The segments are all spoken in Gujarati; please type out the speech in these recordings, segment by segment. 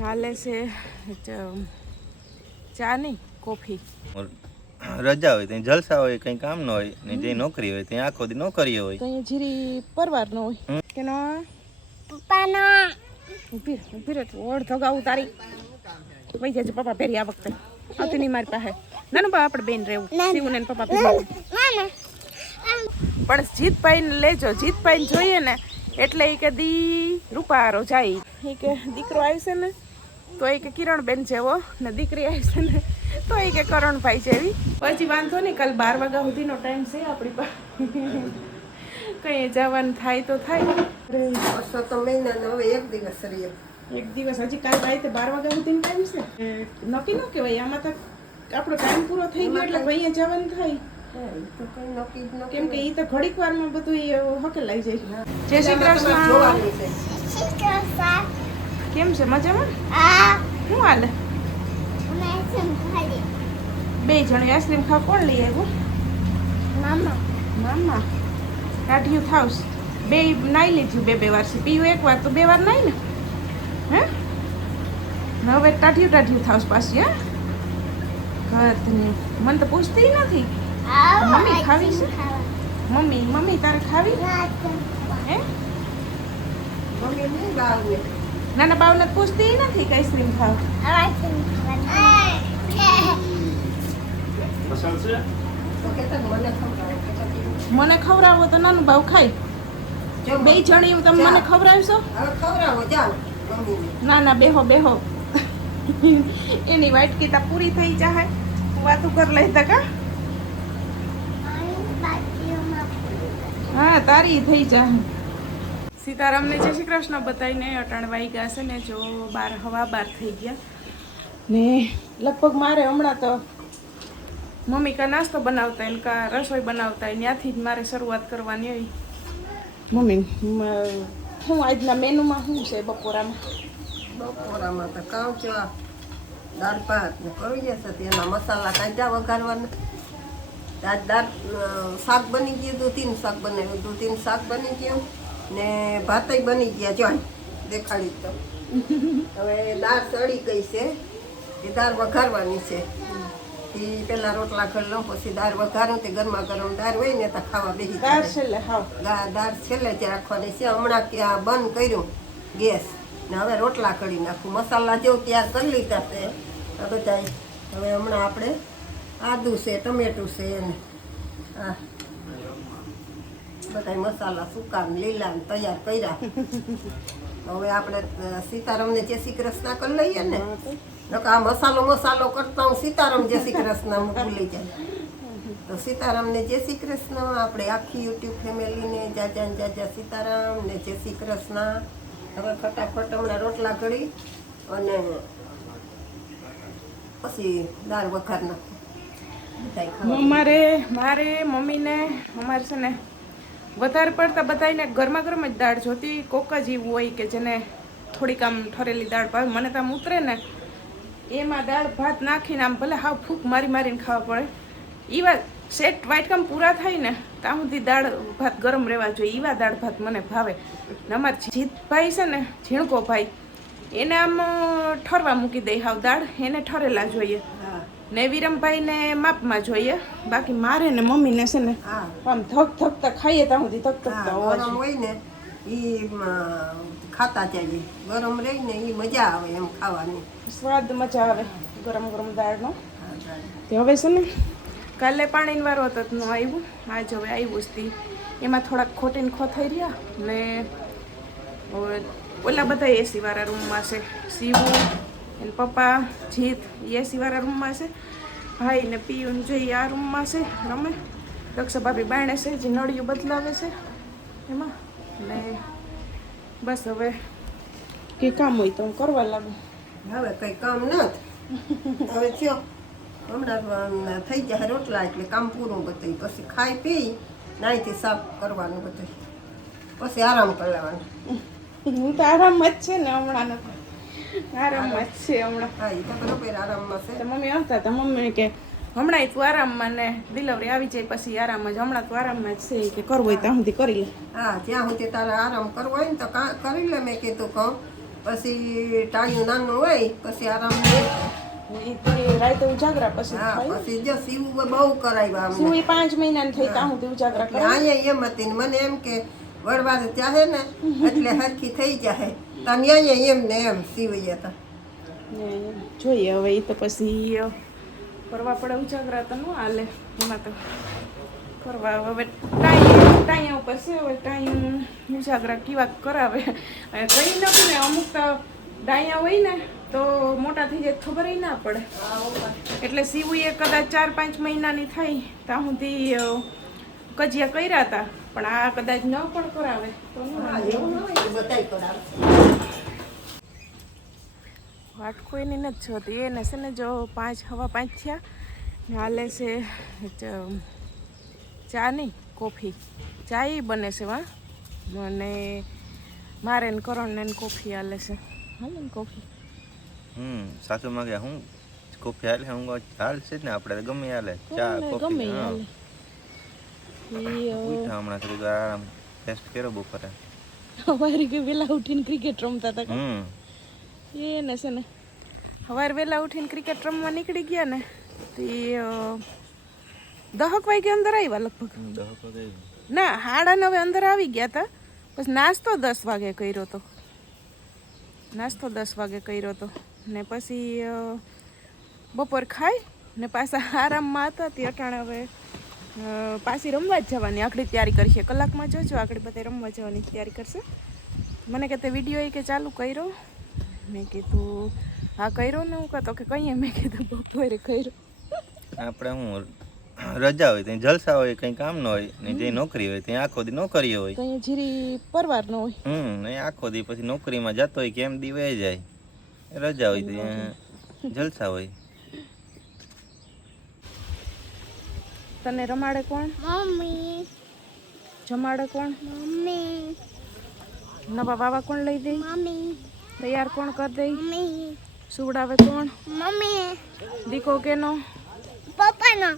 હાલે છે ચા નહીં કોફી. રજા હોય ત્યાં જલસા હોય, કઈ કામ ન હોય ને જે નોકરી હોય ત્યાં આખો દી નોકરી હોય. તો અહીંયા જીરી પરવાર ન હોય કે નો પપ્પાનો ઉભી રહે ઓઢ ધગાવું તારી વહી જાય પપ્પા પહેરી આ વખતે આવતી નહીં મારી પાસે નાનું બા આપણે બેન રહેવું શિવું ને પપ્પા પહેરી પણ જીતભાઈને લેજો. જીતભાઈને જોઈએ ને એટલે એ કે દી રૂપારો જાય એ કે દીકરો આવશે ને તો એ કે કિરણબેન જેવો ને દીકરી આવશે ને તો એ કે કરણભાઈ જેવી. પછી વાંધો નહીં, કાલ 12 વાગ્યા સુધીનો ટાઈમ છે આપણી પાસે, કંઈ જવાનું થાય તો થાય. તો મહિનાનો હવે એક દિવસ રહ્યો, એક દિવસ હજી કાલ રાતે 12 વાગ્યા સુધીનો ટાઈમ છે. નક્કી ન કહેવાય આમાં તો આપણો ટાઈમ પૂરો થઈ ગયો એટલે અહીંયા જવાનું થાય. તો કઈ નક્કી જ ન કેમ કે એ તો ઘડીક વારમાં બધું હકેલાઈ જાય. જય શ્રી કૃષ્ણ. જોવાનું છે. કેમ છે મજામાં? શું હાલે? બે જણ આઈસ્ક્રીમ ખાવ કોણ લઈ આવ્યું? મામા ટાઢિયું થાવસ બે નાઈ લીધું બે વાર છે પીયું એક વાર તો 2 વાર નાઈ ને હે હવે ટાઢિયું થાવસ પાછી. હા ઘરની મને તો પૂછતી નથી. મમ્મી ખાવી છે? મમ્મી તારે ખાવી હે? મમ્મી નહીં લાવે. નાના બાવને પૂછતી નથી કે આઈસ્ક્રીમ ખાવ. તો કહેતા મને ખવડાવો. મને ખવડાવો તો નાનું બાવ ખાય. જો બે જણી તમે મને ખવડાવશો? હવે ખવડાવો જાઓ મમ્મીને. ના બેહો એની વાટકી તા પૂરી થઈ જાય વાતું કર લેતા કા. હા તારી થઈ જાય. સીતારામને જય શ્રી કૃષ્ણ બતાવીને અટાણ વાગ્યા છે ને જો 12 થઈ ગયા ને લગભગ મારે હમણાં તો મમ્મી કા નાસ્તો બનાવતા ને કા રસોઈ બનાવતા ત્યાંથી જ મારે શરૂઆત કરવાની હોય. મમ્મી શું આજના મેનુમાં શું છે બપોરામાં? બપોરામાં તો કાંચા દાળ ભાત ને કરી જશે તેના મસાલા કાંચા વઘારવાના. દાળ શાક બની ગયું, 2-3 શાક બનાવ્યું, 2-3 શાક બની ગયું ને ભાતય બની ગયા. જોઈ દેખાડી તો હવે દાળ ચડી ગઈ છે એ દાળ વઘારવાની છે. એ પેલા રોટલા કરી લઉં પછી દાળ વઘારું તે ગરમા ગરમ દાળ હોય ને તો ખાવા બેસી દાળ છેલ્લે હાવ દાળ છેલ્લે જ રાખવાની છે. હમણાં ત્યાં બંધ કર્યું ગેસ ને હવે રોટલા કરી નાખું. મસાલા જેવું તૈયાર કરી લીધા છે આ બધા. હવે હમણાં આપણે આદું છે, ટમેટું છે ને આ બધા મસાલા સૂકા ને લીલા ને તૈયાર કર્યા. હવે આપણે સીતારામને જય શ્રી કૃષ્ણ કરી લઈએ ને. આ મસાલો કરતા હું સીતારામ જય શ્રી કૃષ્ણ ભૂલી જાય. તો સીતારામને જય શ્રી કૃષ્ણ. આપણે આખી યુટ્યુબ ફેમિલીને જાજા સીતારામ ને જય શ્રી કૃષ્ણ. હવે ફટાફટ હમણાં રોટલા ઘડી અને પછી દાળ વઘાર નાખું. મારે મમ્મીને અમારે છે ને વધારે પડતા બધાને ગરમા ગરમ જ દાળ જોતી. કોક જ એવું હોય કે જેને થોડીક આમ ઠરેલી દાળ ભાવે. મને તો આમ ઉતરે ને એમાં દાળ ભાત નાખીને આમ ભલે હાવ ફૂંક મારીને ખાવા પડે. એવા સેટ વાટકામ પૂરા થાય ને ત્યાં સુધી દાળ ભાત ગરમ રહેવા જોઈએ. એવા દાળ ભાત મને ભાવે. ને અમારે જીતભાઈ છે ને ઝીણકો ભાઈ એને આમ ઠરવા મૂકી દે હાવ દાળ એને ઠરેલા જોઈએ ને વિરમભાઈને માપમાં જોઈએ. બાકી મારે ને મમ્મીને છે ને આમ થકતા ખાઈએ ત્યાં સુધી થકતા ગરમ હોય ને એ ખાતા જઈએ. ગરમ રહીને એ મજા આવે એમ ખાવાની, સ્વાદ મજા આવે ગરમ દાળનો. તે હવે છે ને કાલે પાણીનો વારો હતો ન આવ્યું, આજ હવે આવ્યું જ એમાં થોડાક ખોટીને ખોથાઈ રહ્યા ને ઓલા બધા એસી વાળા રૂમમાં છે. શિવું એને પપ્પા જીત એસી વાળા રૂમમાં છે. ભાઈ ને પીયું જોઈએ આ રૂમમાં છે રમે. દક્ષા ભાભી બાયણે છે જે નળિયું બદલાવે છે એમાં. ને બસ હવે કે કામ હોય તો હું કરવા લાગુ. હવે કઈ કામ નથી. હવે થયો હમણાં થઈ જાય રોટલા એટલે કામ પૂરું બધું. પછી ખાઈ પી નાહીથી સાફ કરવાનું બધું, પછી આરામ કરી લેવાનું. હું તો આરામમાં જ છે ને હમણાં આરામમાં જ છે હમણાં. હા એ તો બરોબર આરામમાં છે. મમ્મી આવતા હતા મમ્મી કે હમણાં તું આરામમાં ને ડિલિવરી આવી જાય પછી આરામ જ. હમણાં તું આરામમાં જ છે કે કરવું હોય ત્યાં સુધી કરી લે. હા જ્યાં સુધી તારે આરામ કરવો હોય ને તો કરી લે. મેં કીધું કહું પછી ટાણિયું નાનું હોય પછી આરામ નહીં. ઈ થોડી રાતે ઉજાગરા પછી હા થાય. પછી જો સીવું બહુ કરાવ્યા અમને. સીવું ઈ 5 મહિનાની થઈ ત્યાં સુધી ઉજાગરા એટલે કરે. અહીંયા એમ હતી ને મને એમ કે વળવારે ચાહે ને એટલે હરખી થઈ જાય તો અહીંયા એમ ને એમ સીવી હતા. ને જોઈએ હવે ઈ તો પછી કરવા પડે ઉજાગરા તો ન હાલે એમાં તો કરવા હવે ટાઈમ ઉપર છે હવે ટાઈમ ઉજાગરા કેવા કરાવે કઈ નથી ને અમુક તો ડાયા હોય ને તો મોટા થઈ જાય ખબર ના પડે એટલે સીવું એ કદાચ 4-5 મહિનાની થાય ત્યાં સુધી કજિયા કર્યા હતા પણ આ કદાચ ન પણ કરાવે તો ન હાલે. એવું ન હોય કે બધાય કરાવે. વાટ કોઈની નથી જોતી એને છે ને જો 5:15 થયા ને હાલે છે ચા નહીં કોફી ચા ય બને છે વા અને મારે ને કરણ ને કોફી હાલે છે હાલે ને કોફી સાસુ માં કે હું કોફી હાલે હું હાલ છે ને આપણે ગમે હાલે ચા ગમે કોફી ઈ હા હાલે ઉઠા હમણાં થોડી વાર આરામ રેસ્ટ કર્યો બપોરે સવારે કે વહેલા ઉઠીને ક્રિકેટ રમતા હતા એને છે ને સવારે વહેલા ઉઠીને ક્રિકેટ રમવા નીકળી ગયા ને તો એ 10 વાગે અંદર આવ્યા લગભગ ના 9:30 અંદર આવી ગયા હતા પછી નાસ્તો 10 વાગે કર્યો હતો ને પછી બપોર ખાઈ ને પાછા આરામમાં હતા તે અટાણે હવે પાછી રમવા જ જવાની આખડી તૈયારી કરશે કલાકમાં જોજો આખડી બધા રમવા જવાની તૈયારી કરશે મને કે તે વિડીયો કે ચાલુ કર્યો મેં કીધું હા કર્યો ને હું કહેતો કે કહીએ મેં કીધું બપોરે કર્યો આપણે હું રજા હોય ત્યાં જલસા હોય કંઈ કામ ન હોય ને જે નોકરી હોય ત્યાં આખો દી નોકરી હોય તો અહીંયા જીરી પરવાર ન હોય ને આખો દી પછી નોકરીમાં જતો હોય કેમ દી વહી જાય રજા હોય ત્યાં જલસા હોય. તને રમાડે કોણ મમ્મી જમાડે કોણ મમ્મી નવા વાવા કોણ લઈ દે મમ્મી તૈયાર કોણ કરી દે મમ્મી સુવડાવે કોણ મમ્મી દીકો કેનો પપ્પાનો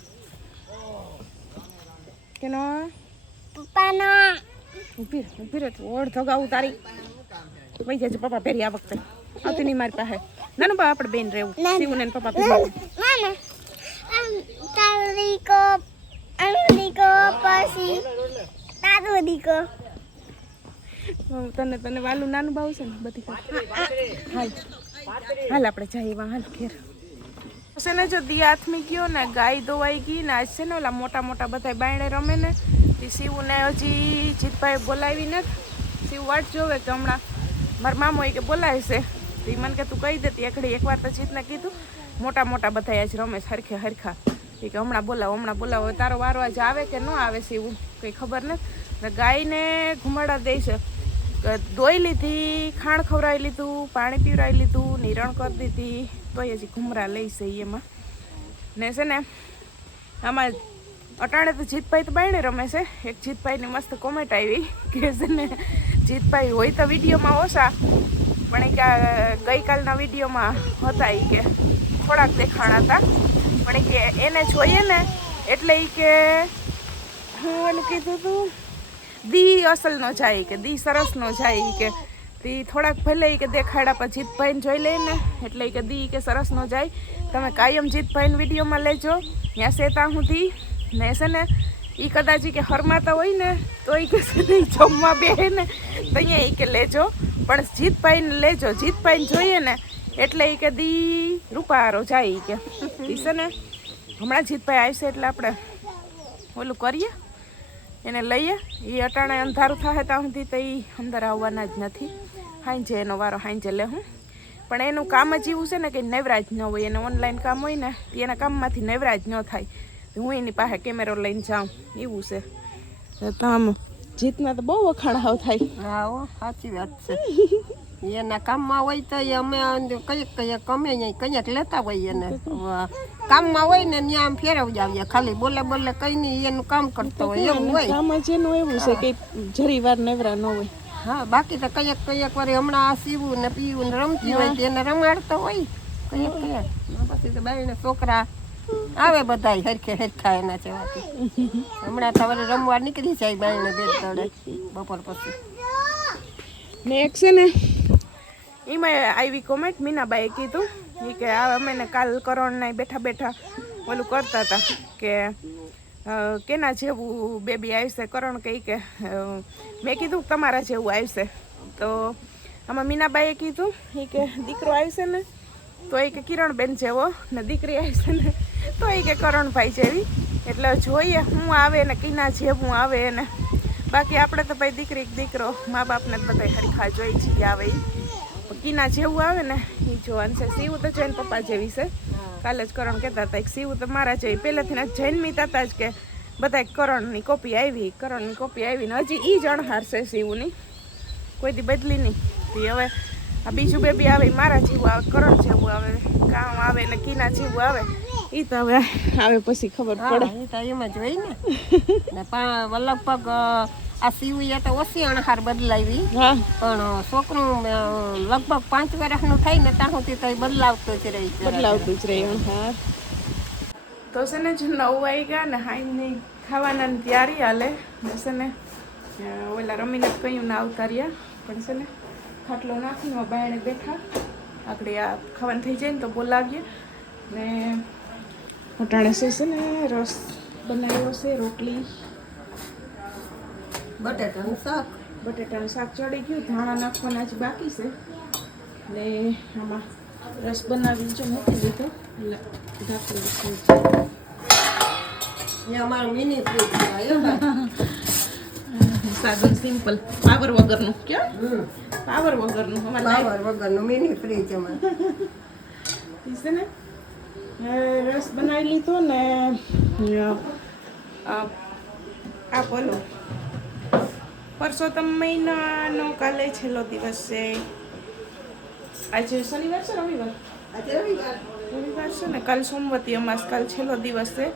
કેનો પપ્પાનો ઉભી રે ઓઢ ધગાવું તારી વહી જજે પપ્પા પહેરી આ વખતે આવતી નહીં મારી પાસે નાનું બા આપણે બેન રહેવું શિવું ને પપ્પા પહેરી મામા તારીકો અનલીકો પછી તારો દીકો તને તને વાલું નાનું બાવ છે ને બધી હાલ હાલ આપણે જઈએ વાં હાલ ઘેર છે ને જો દી હાથમી ગયો ને ગાય દોવાઈ ગઈ ને આજ છે ને ઓલા મોટા મોટા બધા બાયણે રમે ને તે શિવને હજી જીતભાઈ બોલાવી ને શિવ વાટ જોવે કે હમણાં મારા મામો એ કે બોલાવશે તો એ મને કે તું કહી દેતી એકવાર તો જીતને કીધું મોટા મોટા બધા આજ રમે હરખે હરખા એ કે હમણાં બોલાવો તારો વારો આજ આવે કે ન આવે છે એવું કંઈ ખબર નથી ગાયને ઘુમાડા દે છે દોઈ લીધી ખાણ ખવડાવી લીધું પાણી પીવડાવી લીધું નિરણ કરી દીધી તોય હજી ઘુમરા લઈશે એમાં ને છે ને આમાં અટાણે તો જીતભાઈ તો બાયણે રમે છે એક જીતભાઈની મસ્ત કોમેન્ટ આવી કે છે ને જીતભાઈ હોય તો વિડીયોમાં ઓછા પણ એ કે ગઈકાલના વિડીયોમાં હતા એ કે થોડાક દેખાણા હતા પણ એ કે એને જોઈએ ને એટલે એ કે હું એનું કીધું હતું દી અસલ નો જાય કે દી સરસ નો જાય કે તી થોડાક ભલે કે દેખાડા પર જીતભાઈને જોઈ લે ને એટલે કે દી કે સરસ નો જાય તમે કાયમ જીતભાઈને વિડીયોમાં લેજો ત્યાં સેતા સુધી ને છે ને એ કદાચ કે હરમાતા હોય ને તો એ કે જમવા બેહે ને તો અહીંયા એ કે લેજો પણ જીતભાઈને લેજો જીતભાઈને જોઈએ ને એટલે એ કે દી રૂપારો જાય કે છે ને હમણાં જીતભાઈ આવશે એટલે આપણે ઓલું કરીએ એને લઈએ એ અટાણે અંધારું થાય ત્યાં સુધી તો એ અંદર આવવાના જ નથી હાંજે એનો વારો હાંજે લે હું પણ એનું કામ જ એવું છે ને કે નવરાજ ન હોય એને ઓનલાઈન કામ હોય ને એના કામમાંથી નવરાજ ન થાય હું એની પાસે કેમેરો લઈને જાઉં એવું છે આમ જીતના તો બહુ વખાણ હાવ થાય હા હો સાચી વાત છે એના કામમાં હોય તો એ અમે કંઈક અમે કંઈક લેતા હોઈએ એને કામમાં હોય ને ત્યાં આમ ફેરવી આવીએ ખાલી બોલે કંઈ નહીં એનું કામ કરતો હોય એવું હોય કામ જ એનું એવું છે કે જરી વાર નવરા ન હોય હા બાકી તો કંઈક વાર હમણાં આ સીવું ને પીવું ને રમતી હોય તો એને રમાડતો હોય કંઈક પછી તો બાઈને છોકરા આવે બધા હરખે હરખા એના જેવાથી હમણાં તો હવે રમવા નીકળી જાય બાઈને બે દડે બપોર પછી ને એક છે ને એમાં આવી કોમેન્ટ મીનાબાઈએ કીધું એ કે આ અમે ને કાલ કરણને બેઠા બેઠા ઓલું કરતા હતા કે કેના જેવું બેબી આવશે. કરણ કહે કે મેં કીધું તમારા જેવું આવશે. તો આમાં મીનાબાઈએ કીધું એ કે દીકરો આવશે ને તો એ કે કિરણબેન જેવો ને દીકરી આવશે ને તો એ કે કરણભાઈ જેવી. એટલે જોઈએ હું આવે ને કીના જેવું આવે ને. બાકી આપણે તો ભાઈ દીકરી દીકરો મા બાપને જ બધા હરખા જોઈ છીએ આવે એ કીના જેવું આવે ને એ જોવાનું છે. શિવ તો જૈન પપ્પા જેવી છે. કાલે જ કરણ કહેતા હતા કે શિવ તો મારા જેવી પહેલેથી જૈનમીતા હતા જ કે બધા કરણની કોપી આવી ને હજી એ જ અણહાર છે શિવની, કોઈ દી બદલી નહીં. તો હવે આ બીજું બેબી આવે મારા જેવું આવે, કરણ જેવું આવે, કામ આવે ને કીના જેવું આવે એ તો હવે આવે પછી ખબર પડે. એ તો એમ જ હોય ને પણ લગભગ આ સીવી તો ઓછી અણહાર બદલાવી. હા પણ છોકરું લગભગ 5 વર્ષનું થાય ને ત્યાં સુધી તો બદલાવતું જ રહી છે. બદલાવતું જ રહે અણહાર. તો છે ને જો 9 વાગ્યા ને હાઈની ખાવાનાની તૈયારી હાલે છે ને. ઓલા રમીને કહ્યું ને આવતા રહ્યા પણ છે ને ખાટલો નાખીને બાયણે બેઠા આપણે આ ખાવાનું થઈ જાય ને તો બોલાવીએ. ને અટાણે છે ને રસ બનાવ્યો છે, રોટલી, બટેટાનું શાક. બટેટાનું શાક ચડી ગયું, ધાણા નાખવાના જ બાકી છે. ને આમાં રસ બનાવી જો મૂકી દીધો ઢાંકણું. એ અમારો મિની ફ્રીજ છે. સાદું સિમ્પલ પાવર વગરનું. ક્યાં પાવર વગરનું અમારે પાવર વગરનું મિની ફ્રીજ અમારે. છે ને રસ બનાવી લીધો ને આ બોલો પરસોત્તમ મહિનાનો કાલે છેલ્લો દિવસ છે. આજે શનિવાર છે રવિવાર? આજે રવિવાર છે ને. કાલ સોમવતી અમાસ, કાલ છેલ્લો દિવસ છે.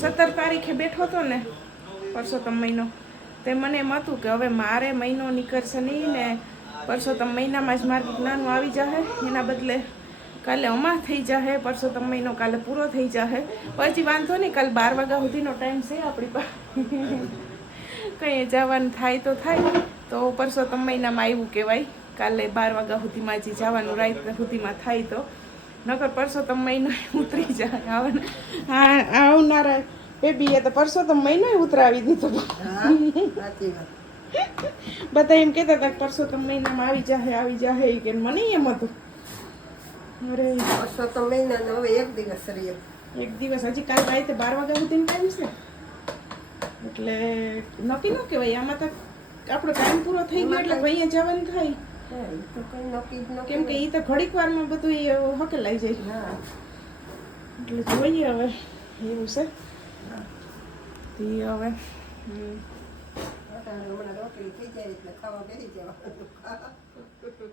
17 તારીખે બેઠો હતો ને પરસોત્તમ મહિનો તે મને એમ હતું કે હવે મારે મહિનો નીકળશે નહીં ને પરસોત્તમ મહિનામાં જ મારું જ્ઞાન આવી જશે. એના બદલે કાલે અમા થઈ જશે, પરસોત્તમ મહિનો કાલે પૂરો થઈ જશે. પછી વાંધો નહીં, કાલે 12 વાગ્યા સુધીનો ટાઈમ છે આપણી પાસે. કંઈ જવાનું થાય તો થાય. તો પરસોત્તમ મહિનામાં આવ્યું કહેવાય. કાલે 12 વાગ્યા સુધીમાં જે જવાનું રાત સુધીમાં થાય તો નકર પરસોત્તમ મહિનો ઉતરી જાય. આવનારા બેબીએ તો પરસોત્તમ મહિનો ઉતરાવી દીધો. સાચી વાત. બધા એમ કહેતા હતા કે પરસોત્તમ મહિનામાં આવી જાહે કે મને એમ હતું. અરે પરસોત્તમ મહિનાનો હવે 1 દિવસ રહ્યો. એક દિવસ હજી કાલ રાતે 12 વાગ્યા સુધીનો ટાઈમ છે. એટલે નક્કી ન કહેવાય. આમાં તો આપણો ટાઈમ પૂરો થઈ ગયો એટલે અહીંયા જવાનું થાય. તો કઈ નક્કી જ ન કેમ કે એ તો ઘડીક વારમાં બધું હકેલાઈ જાય. હા. એટલે જોઈએ હવે એવું છે. હવે હમણાં રોટલી થઈ જાય એટલે ખાવા બેસી જવાનું.